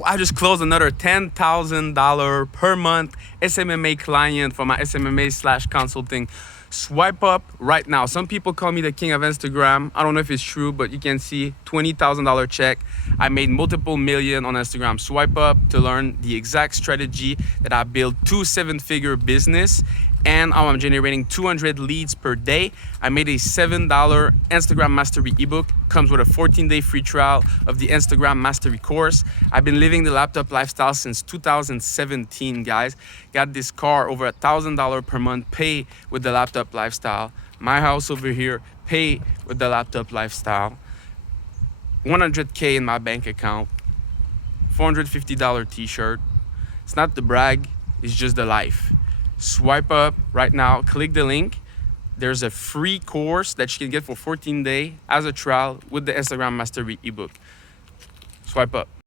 Woo! I just closed another $10,000 per month SMMA client for my SMMA/consulting. Swipe up right now. Some people call me the king of Instagram. I don't know if it's true, but you can see $20,000 check. I made multiple million on Instagram. Swipe up to learn the exact strategy that I built 2 7-figure business, and I'm generating 200 leads per day. I made a $7 Instagram mastery ebook. Comes with a 14-day free trial of the Instagram mastery course. I've been living the laptop lifestyle since 2017, guys. Got this car over $1,000 per month, pay with the laptop lifestyle. My house over here, pay with the laptop lifestyle. 100K in my bank account. $450 t-shirt. It's not the brag, it's just the life. Swipe up right now, click the link. There's a free course that you can get for 14 days as a trial with the Instagram Mastery ebook. Swipe up.